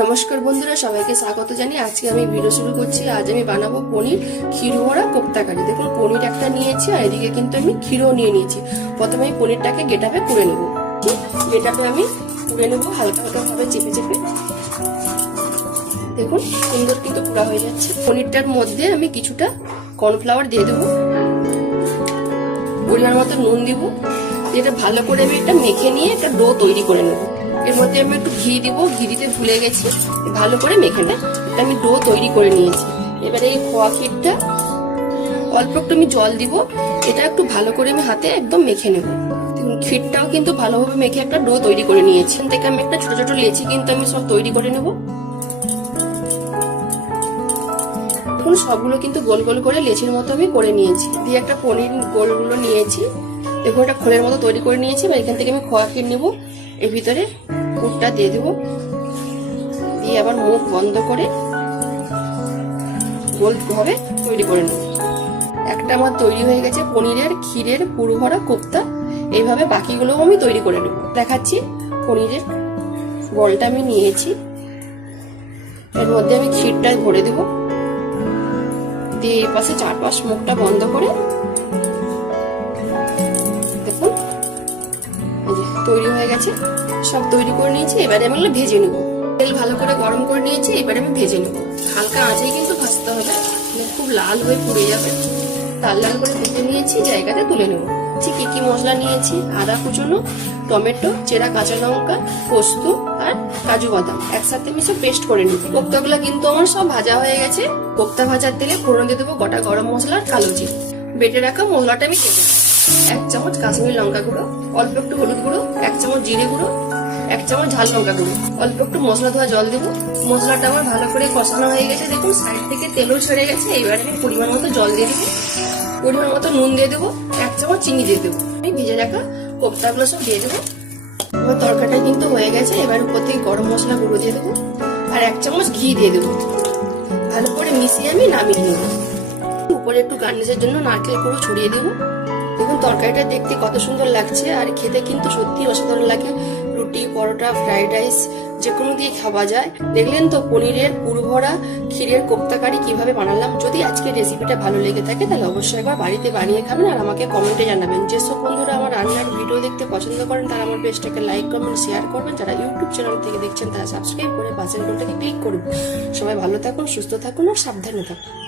নমস্কার বন্ধুরা, সবাইকে স্বাগত জানিয়ে আজকে আমি ভিডিও শুরু করছি। আজ আমি বানাবো পনির ক্ষীর ভরা কোপ্তা কারি। দেখুন, পনির একটা নিয়েছি আর এদিকে কিন্তু আমি ক্ষীরও নিয়ে নিয়েছি। প্রথমে আমি পনিরটাকে গেটাপে পুড়ে নেবো। গেটাপে আমি পুড়ে নেবো হালকা হালকা ভাবে চেপে চেপে। দেখুন সুন্দর কিন্তু পুরা হয়ে যাচ্ছে। পনিরটার মধ্যে আমি কিছুটা কর্নফ্লাওয়ার দিয়ে দেবো, পরিমাণ মতো নুন দিব। এটা ভালো করে আমি একটা মেখে নিয়ে একটা ডো তৈরি করে নেবো। এর মধ্যে আমি একটু ঘি দিব, ঘি দিতে ভুলে গেছি। ভালো করে মেখে নেয় আমি ডো তৈরি করে নিয়েছি। এবারে এই খোয়া ক্ষীরটা অল্প একটু আমি জল দিব, এটা একটু ভালো করে আমি হাতে একদম মেখে নেব। দেখুন ক্ষীরটাও কিন্তু ভালোভাবে মেখে একটা ডো তৈরি করে নিয়েছি। থেকে আমি একটা ছোট ছোট লেচি কিন্তু আমি সব তৈরি করে নেব। দেখুন সবগুলো কিন্তু গোল গোল করে লেচির মতো আমি করে নিয়েছি। দিয়ে একটা পনির গোলগুলো নিয়েছি। দেখুন একটা খোলের মতো তৈরি করে নিয়েছি। এখান থেকে আমি খোয়া ক্ষীর নেবো, এর ভিতরে পুরটা দিয়ে দেবো, দিয়ে আবার মুখ বন্ধ করে গোল ভাবে তৈরি করে নেব। একটা আমার তৈরি হয়ে গেছে পনিরের ক্ষীরের পুর ভরা কোপ্তা। এইভাবে বাকিগুলোও আমি তৈরি করে নেব। দেখাচ্ছি, পনিরের বলটা আমি নিয়েছি, এর মধ্যে আমি ক্ষীরটা ভরে দেব, দিয়ে এই পাশে চারপাশ মুখটা বন্ধ করে দেখুন তৈরি হয়ে গেছে। সব তৈরি করে নিয়েছি। এবারে আমি ভেজে নেব। তেল ভালো করে গরম করে নিয়েছি, এবারে আমি ভেজে নেব। হালকা আঁচে কিন্তু ভাজতে হবে, খুব লাল হয়ে পুড়ে যাবে। লাল লাল করে ভেজে নিয়েছি, জায়গাতে তুলে নেব। কি কি মশলা নিয়েছি: আদা কুচনো, টমেটো, চেরা কাঁচা লঙ্কা, পোস্ত আর কাজু বাদাম একসাথে আমি সব পেস্ট করে নিব। কোপ্তাগুলো কিন্তু আমার সব ভাজা হয়ে গেছে। কোপ্তা ভাজার তেলে ফোড়ন দিয়ে দেবো গোটা গরম মশলা আর কালো জিরে। বেটে রাখা মশলাটা আমি কেটে 1 চামচ কাশ্মীর লঙ্কা গুঁড়ো, অল্প একটু হলুদ গুঁড়ো, 1 চামচ জিরে গুঁড়ো, 1 চামচ ঝাল লঙ্কা গুঁড়ো, অল্প একটু মশলা ধোয়া জল দেবো। মশলাটা আমার ভালো করে কষানো হয়ে গেছে। দেখুন সাইড থেকে তেলও ছেড়ে গেছে। এবারে আমি পরিমাণ মতো জল দিয়ে দেবো, পরিমাণ মতো নুন দিয়ে দেবো, 1 চামচ চিনি দিয়ে দেবো। আমি ভেজে রাখা কোপ্তাগুলো সব দিয়ে দেবো। আমার তরকারিটা কিন্তু হয়ে গেছে। এবার উপর থেকে গরম মশলা গুঁড়ো দিয়ে দেবো আর 1 চামচ ঘি দিয়ে দেবো। ভালো করে মিশিয়ে আমি নামিয়ে নেবো। উপরে একটু গার্নিশের জন্য নারকেল গুঁড়ো ছড়িয়ে দেবো। দেখুন তরকারিটা দেখতে কত সুন্দর লাগছে আর খেতে কিন্তু সত্যি অসাধারণ লাগে। রুটি, পরোটা, ফ্রাইড রাইস যে কোনো দিয়ে খাওয়া যায়। দেখলেন তো পনিরের পুর ভরা ক্ষীরের কোপ্তা কারি কিভাবে বানালাম। যদি আজকের রেসিপিটা ভালো লেগে থাকে তাহলে অবশ্যই একবার বাড়িতে বানিয়ে খাবেন আর আমাকে কমেন্টে জানাবেন। যেসব বন্ধুরা আমার রান্নার ভিডিও দেখতে পছন্দ করেন তারা আমার পেজটাকে লাইক, কমেন্ট, শেয়ার করবেন। যারা ইউটিউব চ্যানেল থেকে দেখছেন তারা সাবস্ক্রাইব করে পাশের ঘন্টাকে ক্লিক করুন। সবাই ভালো থাকুন, সুস্থ থাকুন আর সাবধানে থাকুন।